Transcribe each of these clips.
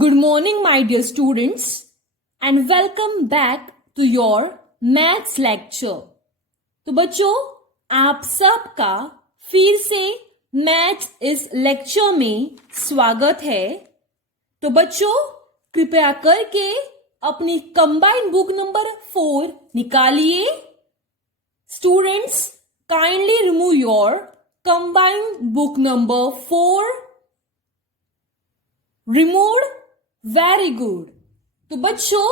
Good morning, my dear students, and welcome back to your maths lecture. तो बच्चों, आप सबका फिर से मैथ्स इस लेक्चर में स्वागत है. तो बच्चों, कृपया करके अपनी कंबाइंड बुक नंबर 4 निकालिए. Students, kindly remove your combined book number 4. Removed. Very good. तो बच्चों,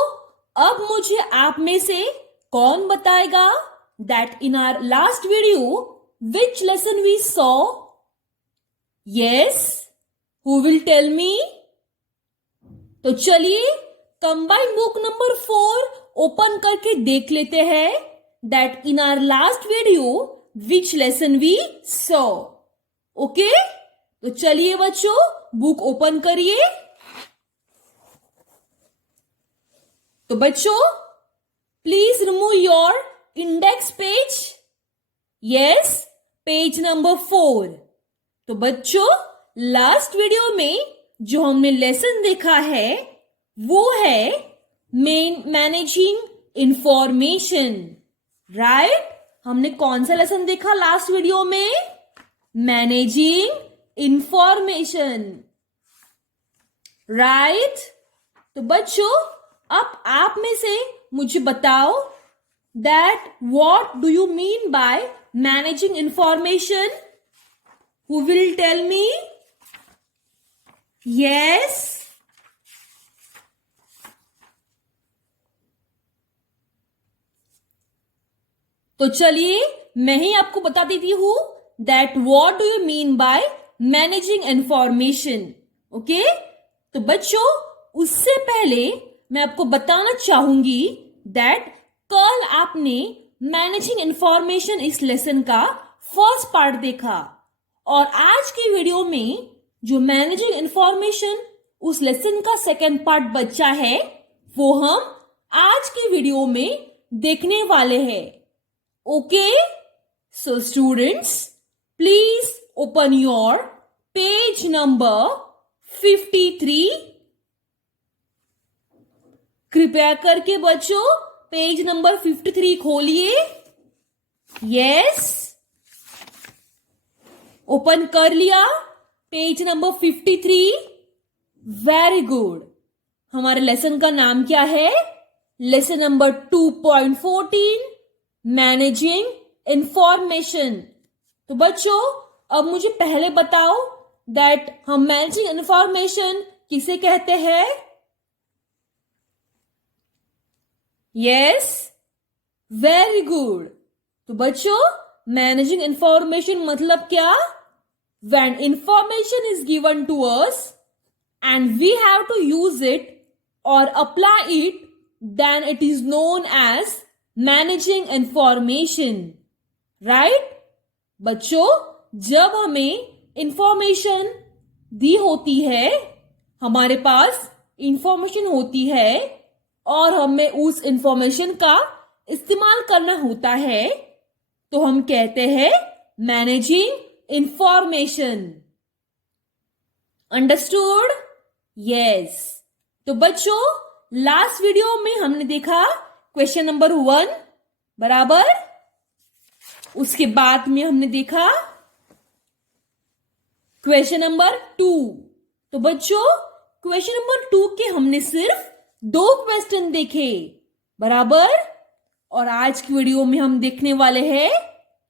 अब मुझे आप में से कौन बताएगा that in our last video which lesson we saw? Yes, who will tell me? तो चलिए कंबाइंड बुक नंबर 4 ओपन करके देख लेते हैं that in our last video which lesson we saw. Okay, तो चलिए बच्चों, बुक ओपन करिए. तो बच्चों, please remove your index page. Yes, page number 4. तो बच्चों, लास्ट वीडियो में जो हमने लेसन देखा है वो है मैनेजिंग इंफॉर्मेशन. राइट? हमने कौन सा लेसन देखा लास्ट वीडियो में? Managing information. राइट? तो बच्चों, अब आप में से मुझे बताओ that what do you mean by managing information? Who will tell me? Yes. तो चलिए मैं ही आपको बता देती हूं that what do you mean by managing information. Okay, तो बच्चों, उससे पहले मैं आपको बताना चाहूंगी दैट कल आपने मैनेजिंग इंफॉर्मेशन इस लेसन का फर्स्ट पार्ट देखा और आज की वीडियो में जो मैनेजिंग इंफॉर्मेशन उस लेसन का सेकेंड पार्ट बचा है वो हम आज की वीडियो में देखने वाले हैं. Okay, so students, please open your page number 53. कृपया करके बच्चों पेज नंबर 53 खोलिए. यस, ओपन कर लिया पेज नंबर 53. Very good. हमारे लेसन का नाम क्या है? Lesson number 2.14 managing information. तो बच्चों, अब मुझे पहले बताओ दैट हम मैनेजिंग इंफॉर्मेशन किसे कहते हैं? Yes, very good. तो बच्चों, मैनेजिंग इंफॉर्मेशन मतलब क्या? When information is given to us and we have to use it और apply it, then it is known as managing information. Right? बच्चों, जब हमें इंफॉर्मेशन दी होती है, हमारे पास इंफॉर्मेशन होती है और हमें उस इंफॉर्मेशन का इस्तेमाल करना होता है, तो हम कहते हैं मैनेजिंग इंफॉर्मेशन. अंडरस्टूड? यस. तो बच्चों, लास्ट वीडियो में हमने देखा क्वेश्चन नंबर 1 बराबर. उसके बाद में हमने देखा क्वेश्चन नंबर 2. तो बच्चों, क्वेश्चन नंबर 2 के हमने सिर्फ 2 क्वेश्चन देखे बराबर. और आज की वीडियो में हम देखने वाले हैं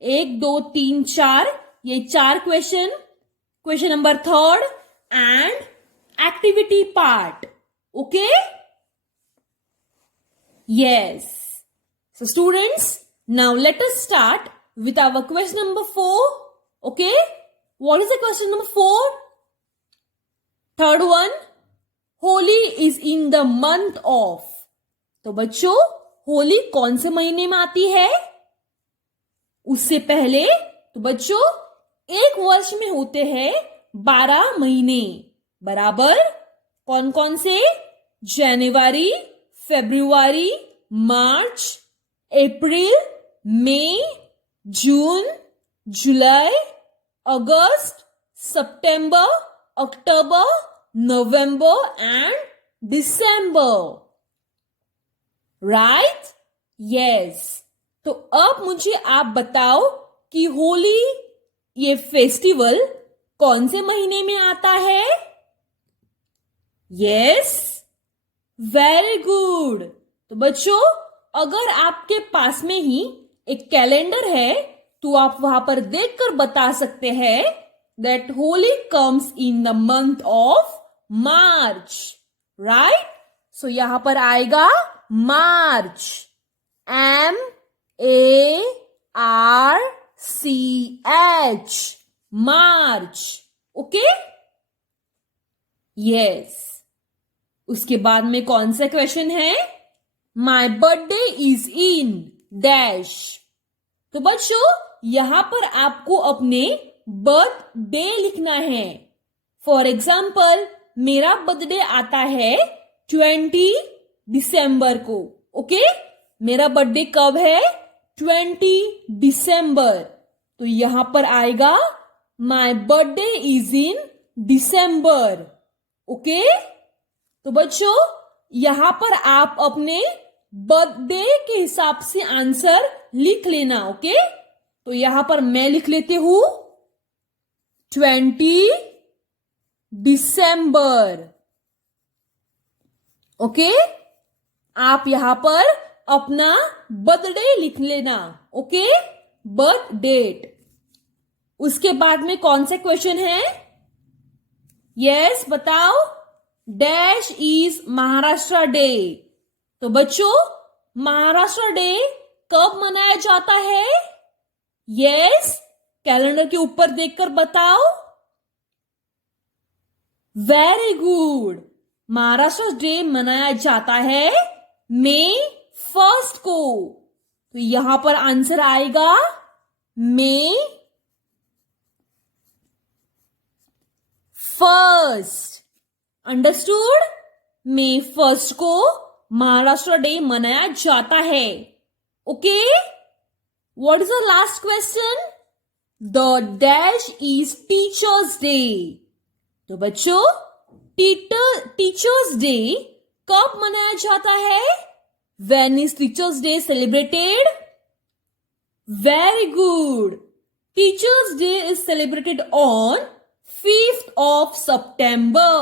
1, 2, 3, 4 ये 4 question. Question number 3 and activity part. Okay? Yes. So students, now let us start with our question number 4. Okay, what is the question number 4? Third one, Holi is in the month of. तो बच्चों, होली कौन से महीने में आती है? उससे पहले तो बच्चों, एक वर्ष में होते हैं 12 महीने बराबर. कौन कौन से? जनवरी, फरवरी, मार्च, अप्रैल, मई, जून, जुलाई, अगस्त, सितंबर, अक्टूबर, नवंबर एंड दिसंबर, राइट? यस। तो अब मुझे आप बताओ कि होली ये फेस्टिवल कौन से महीने में आता है? Yes, very good. तो बच्चों, अगर आपके पास में ही एक कैलेंडर है तो आप वहां पर देखकर बता सकते हैं that Holi comes in the month of March, right? So यहां पर आएगा March, MARCH, March, okay? Yes. उसके बाद में कौन सा क्वेश्चन है? My birthday is in dash. तो बच्चों, यहां पर आपको अपने बर्थडे लिखना है। फॉर एग्जाम्पल, मेरा बर्थडे आता है 20 दिसंबर को, ओके? मेरा बर्थडे कब है? 20 दिसंबर। तो यहां पर आएगा माई birthday is in December, okay? तो बच्चों, यहां पर आप अपने बर्थडे के हिसाब से आंसर लिख लेना, ओके? तो यहां पर मैं लिख लेती हूं 20 दिसंबर, ओके? आप यहां पर अपना बर्थडे लिख लेना, ओके? Birth date. उसके बाद में कौन से क्वेश्चन है? यस, बताओ। Dash is Maharashtra day. तो बच्चों, महाराष्ट्र डे कब मनाया जाता है? यस, कैलेंडर के ऊपर देखकर बताओ। वेरी गुड। महाराष्ट्र डे मनाया जाता है मई 1 को। तो यहां पर आंसर आएगा मई 1। अंडरस्टूड? मई 1 को महाराष्ट्र डे मनाया जाता है, okay? What is the last question? The dash is teachers day. तो बच्चों, टीचर्स डे कब मनाया जाता है? When is teachers day celebrated? Very good. Teachers day is celebrated on 5th of September,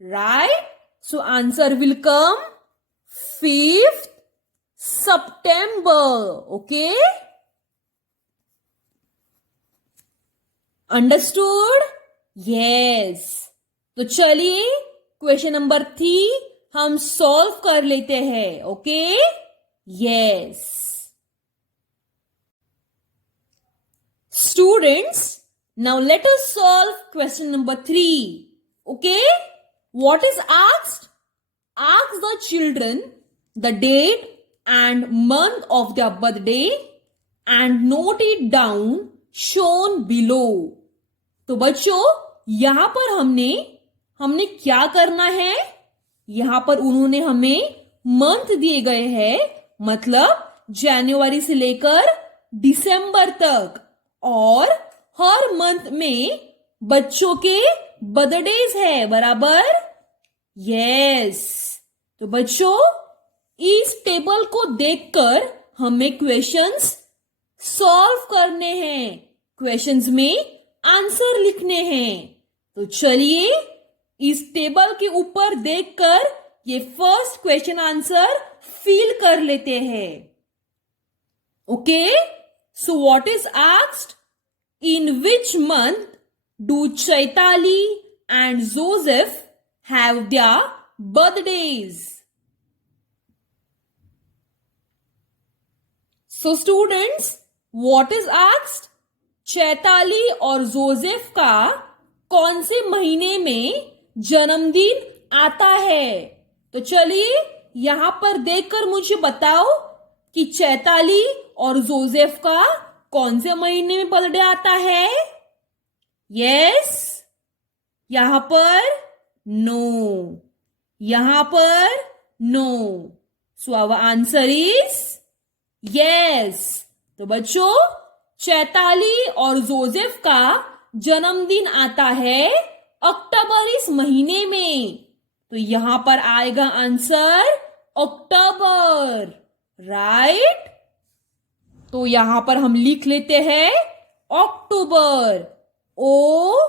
right? So answer will come 5th September, okay? Understood? Yes. तो चलिए question number 3 हम solve कर लेते हैं, okay? Yes. Students, now let us solve question number 3. Okay? What is asked? Ask the children the date and month of their birthday and note it down shown below. तो बच्चों, यहां पर हमने क्या करना है? यहां पर उन्होंने हमें मंथ दिए गए हैं, मतलब जनवरी से लेकर दिसंबर तक, और हर मंथ में बच्चों के बर्थडेज है, बराबर? यस। तो बच्चों, इस टेबल को देखकर हमें क्वेश्चंस सॉल्व करने हैं, क्वेश्चंस में आंसर लिखने हैं। तो चलिए इस टेबल के ऊपर देखकर ये फर्स्ट क्वेश्चन आंसर फिल कर लेते हैं, okay? So what is asked? In which month do Chaitali and Joseph have their birthdays? So students, what is asked? Chaitali और जोसेफ का कौन से महीने में जन्मदिन आता है? तो चलिए यहां पर देखकर मुझे बताओ कि चैताली और जोसेफ का कौन से महीने में बर्थडे आता है? यस, यहां पर नो, यहां पर no. So our answer is yes. तो बच्चों, चैताली और जोसेफ का जन्मदिन आता है अक्टूबर इस महीने में, तो यहां पर आएगा आंसर अक्टूबर, राइट। तो यहां पर हम लिख लेते हैं October, OCTOBER,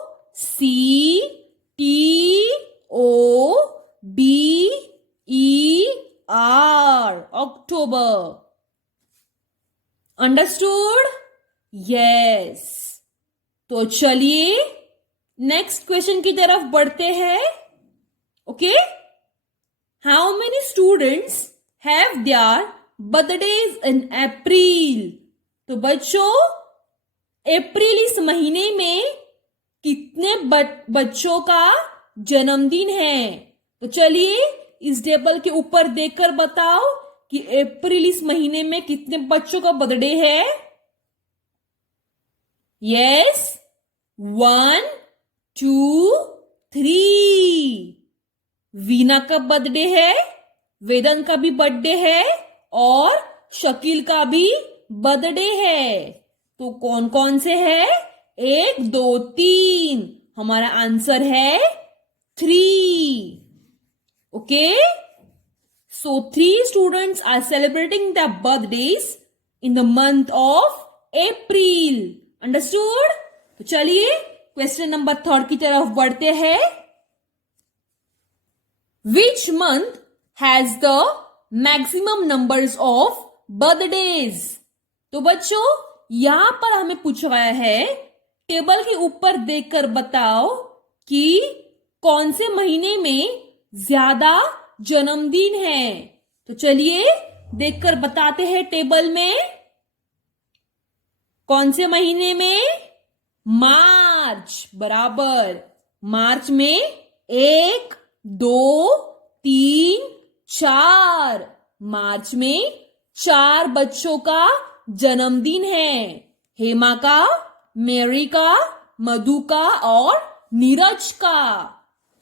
October. Understood? Yes. तो चलिए नेक्स्ट क्वेश्चन की तरफ बढ़ते हैं। Okay, how many students have their birthdays in April? तो बच्चों, अप्रैल इस महीने में कितने बच्चों का जन्मदिन है? तो चलिए इस टेबल के ऊपर देखकर बताओ कि अप्रैल इस महीने में कितने बच्चों का बर्थडे है। यस, 1 2 3। वीना का बर्थडे है, वेदन का भी बर्थडे है और शकील का भी बर्थडे है। तो कौन कौन से है? 1 2 3। हमारा आंसर है 3। Okay, so 3 students are celebrating their birthdays in the month of April. Understood? तो चलिए क्वेश्चन नंबर 3 की तरफ बढ़ते हैं। Which month has the maximum numbers of birthdays? तो बच्चों, यहां पर हमें पूछा गया है, टेबल के ऊपर देखकर बताओ कि कौन से महीने में ज्यादा जन्मदिन है। तो चलिए देखकर बताते हैं टेबल में, कौन से महीने में? मार्च, बराबर। मार्च में 1 2 3 4। मार्च में 4 बच्चों का जन्मदिन है, हेमा का, मेरी का, मधु का और नीरज का।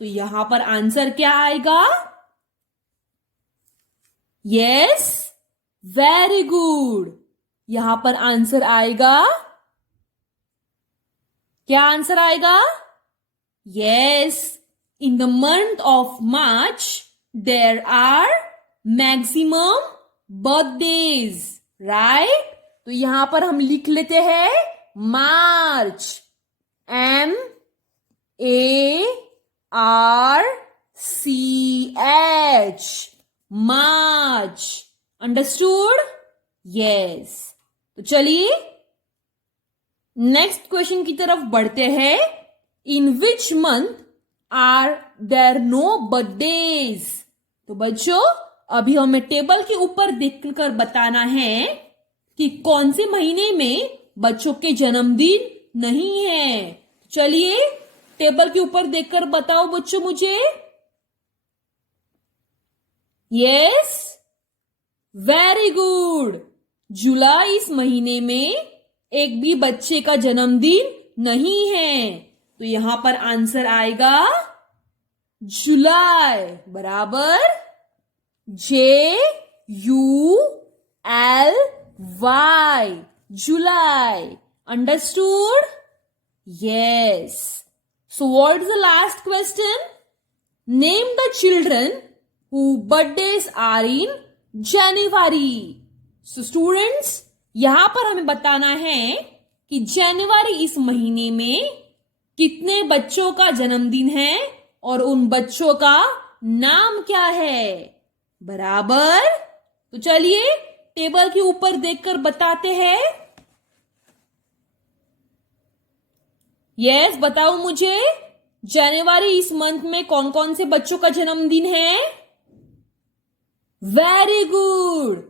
तो यहां पर आंसर क्या आएगा? Yes, very good. यहां पर आंसर आएगा, क्या आंसर आएगा? Yes, in the month of March there are maximum birthdays, right. तो यहां पर हम लिख लेते हैं March, MARCH, March. Understood? Yes. तो चलिए नेक्स्ट क्वेश्चन की तरफ बढ़ते हैं। In which month are there no birthdays? तो बच्चों, अभी हमें टेबल के ऊपर देखकर बताना है कि कौन से महीने में बच्चों के जन्मदिन नहीं है। चलिए टेबल के ऊपर देखकर बताओ बच्चों मुझे। Yes, very good. जुलाई इस महीने में एक भी बच्चे का जन्मदिन नहीं है, तो यहां पर आंसर आएगा जुलाई, बराबर। JULY, July. Understood? Yes. So what is the last question? Name the children who birthdays are in January. So students, यहां पर हमें बताना है कि जनवरी इस महीने में कितने बच्चों का जन्मदिन है और उन बच्चों का नाम क्या है, बराबर। तो चलिए टेबल के ऊपर देखकर बताते हैं। यस, बताओ मुझे, जनवरी इस मंथ में कौन कौन से बच्चों का जन्मदिन है? Very good.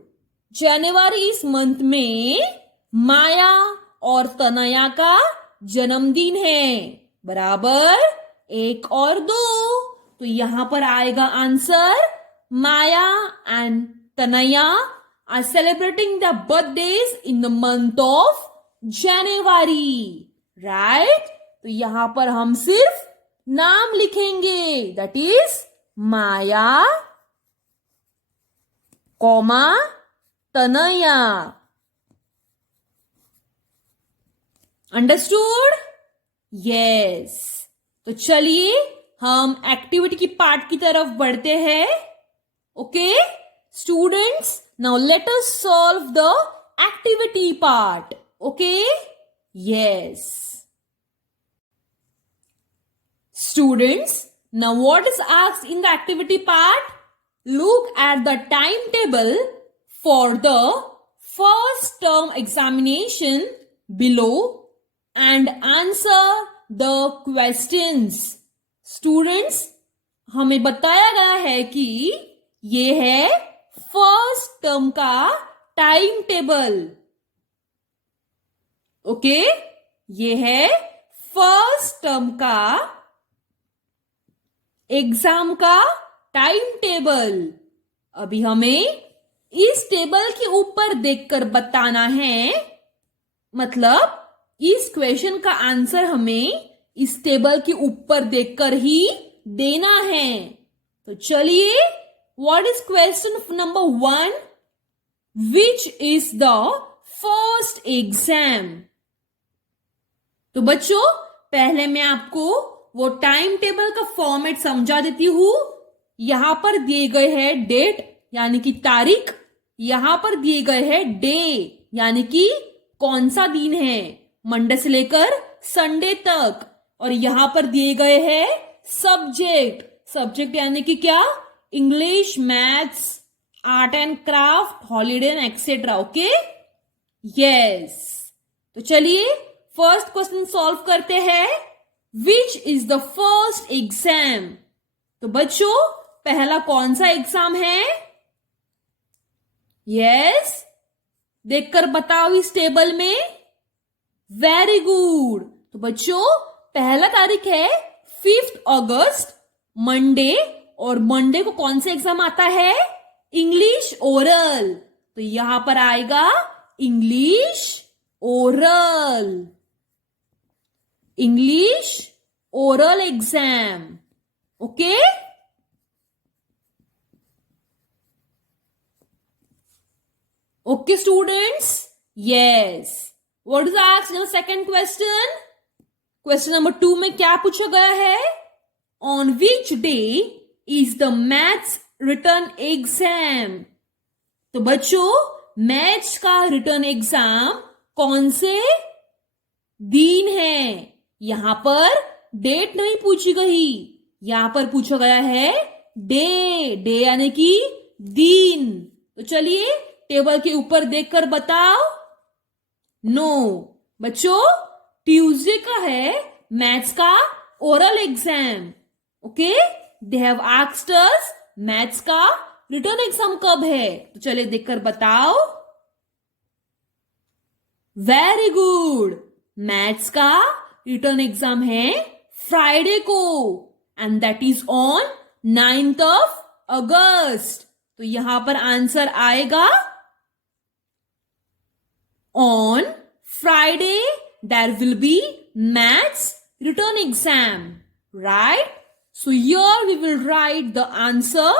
जनवरी इस मंथ में माया और तनया का जन्मदिन है, बराबर। 1 और 2। तो यहां पर आएगा answer, Maya and Tanaya are celebrating the birthdays in the month of January, right. तो यहां पर हम सिर्फ नाम लिखेंगे, that is Maya comma Tanaya. Understood? Yes. तो चलिए हम एक्टिविटी की पार्ट की तरफ बढ़ते हैं. Okay students, now let us solve the activity part. Okay yes students, now what is asked in the activity part? Look at the timetable for the first term examination below and answer the questions. Students, हमें बताया गया है कि ये है first term का time table. Okay ये है फर्स्ट टर्म का एग्जाम का टाइम टेबल. अभी हमें इस टेबल के ऊपर देखकर बताना है, मतलब इस क्वेश्चन का आंसर हमें इस टेबल के ऊपर देखकर ही देना है. तो चलिए, what is question number 1? Which is the first exam? तो बच्चों, पहले मैं आपको वो टाइम टेबल का फॉर्मेट समझा देती हूं. यहां पर दिए गए हैं डेट यानी कि तारीख, यहां पर दिए गए हैं डे यानी कि कौन सा दिन है, मंडे से लेकर संडे तक, और यहां पर दिए गए हैं सब्जेक्ट. सब्जेक्ट यानी कि क्या? English, maths, art and craft, holiday and etcetera. Okay yes, तो चलिए फर्स्ट क्वेश्चन सॉल्व करते हैं. Which is the first exam? तो बच्चों, पहला कौन सा एग्जाम है? यस, देखकर बताओ इस टेबल में. Very good. तो बच्चों, पहला तारीख है 5 अगस्त, मंडे, और मंडे को कौन सा एग्जाम आता है? English oral. तो यहां पर आएगा English oral. English oral exam. Okay okay students, yes. What is asked in the second question? Question number 2 में क्या पूछा गया है? On which day is the maths return exam? तो बच्चों, मैथ्स का रिटर्न एग्जाम कौन से दिन है? यहां पर डेट नहीं पूछी गई, यहां पर पूछा गया है डे. डे यानी कि दिन. तो चलिए टेबल के ऊपर देखकर बताओ. नो बच्चों, ट्यूसडे का है मैथ्स का oral exam. Okay, they have asked us maths का रिटर्न एग्जाम कब है. तो चलिए देखकर बताओ. वेरी गुड. मैथ्स का रिटर्न एग्जाम है फ्राइडे को, and that is on 9th of August. तो यहां पर आंसर आएगा on Friday there will be maths return exam, right? So here we will write the answer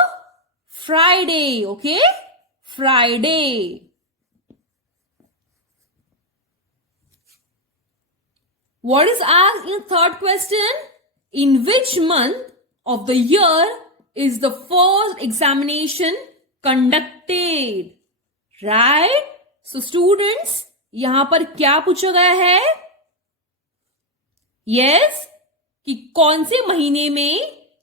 Friday. Okay, Friday. What is asked in the third question? In which month of the year is the first examination conducted? Right? So students, यहां पर क्या पूछा गया है? Yes, कि कौन से महीने में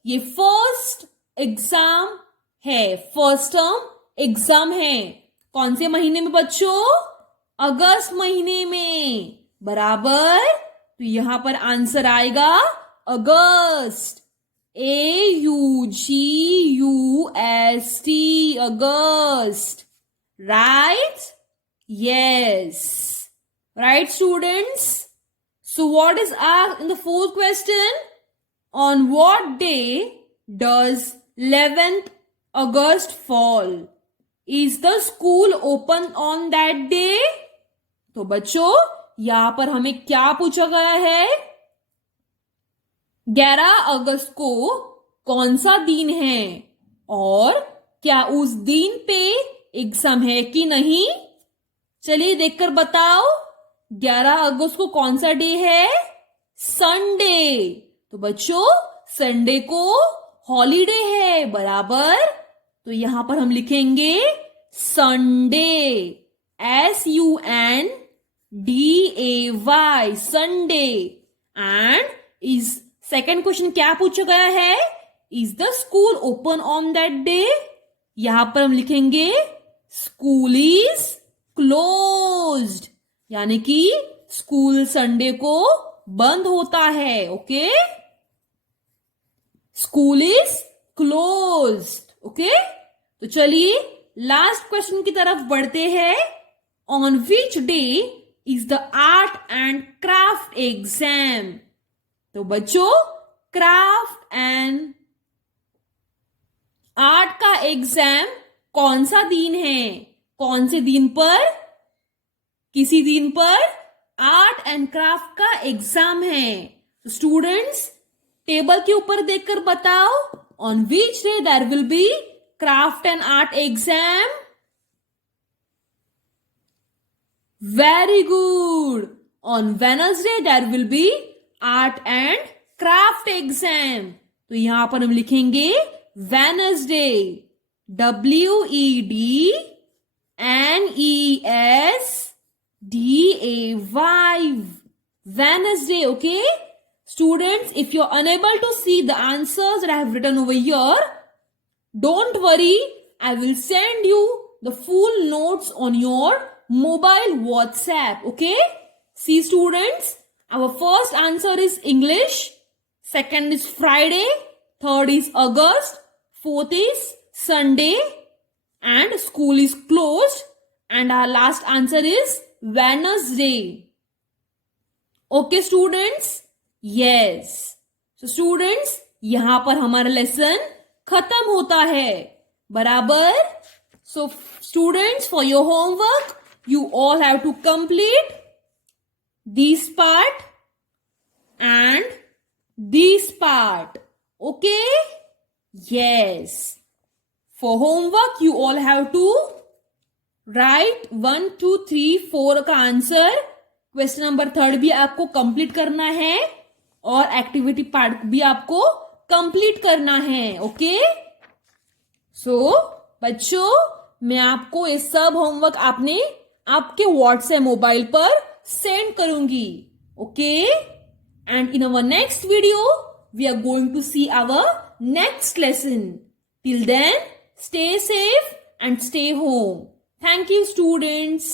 ये फर्स्ट एग्जाम है, फर्स्ट टर्म एग्जाम है. कौन से महीने में बच्चों? अगस्त महीने में. बराबर. तो यहां पर आंसर आएगा अगस्त. AUGUST, August. Right? Yes. Right students. So what is asked in the fourth question? On what day does 11th August fall? Is the school open on that day? तो बच्चों, यहां पर हमें क्या पूछा गया है? 11 अगस्त को कौन सा दिन है और क्या उस दिन पे एग्जाम है कि नहीं? चलिए देखकर बताओ. 11 अगस्त को कौन सा डे है? संडे. तो बच्चों संडे को हॉलीडे है, बराबर। तो यहां पर हम लिखेंगे Sunday, SUNDAY, Sunday. And is second question क्या पूछा गया है, is the school open on that day? यहां पर हम लिखेंगे स्कूल इज क्लोज्ड, यानी कि स्कूल संडे को बंद होता है। Okay, school is closed. Okay, तो चलिए लास्ट क्वेश्चन की तरफ बढ़ते हैं। On which day is the art and craft exam? तो बच्चों क्राफ्ट एंड आर्ट का एग्जाम कौन सा दिन है? कौन से दिन पर? किसी दिन पर आर्ट एंड क्राफ्ट का एग्जाम है। तो स्टूडेंट्स टेबल के ऊपर देखकर बताओ, on which day there will be craft and art exam? Very good, on Wednesday there will be art and craft exam. तो यहां पर हम लिखेंगे Wednesday, WEDNESDAY, Wednesday. Okay, students, if you're unable to see the answers that I have written over here, don't worry, I will send you the full notes on your mobile WhatsApp. Okay, see students, our first answer is English, second is Friday, third is August, fourth is Sunday, and school is closed, and our last answer is Wednesday. Okay students, yes. So students, यहां पर हमारा lesson खत्म होता है, बराबर। So students, for your homework you all have to complete this part and this part. Okay, yes. For homework you all have to write 1 2 3 4 का answer. Question number 3 भी आपको कंप्लीट करना है और एक्टिविटी पार्ट भी आपको कंप्लीट करना है। ओके, सो बच्चों मैं आपको ये सब होमवर्क आपके व्हाट्सएप मोबाइल पर सेंड करूंगी। Okay, and in our next video we are going to see our next lesson. Till then stay safe and stay home. Thank you students.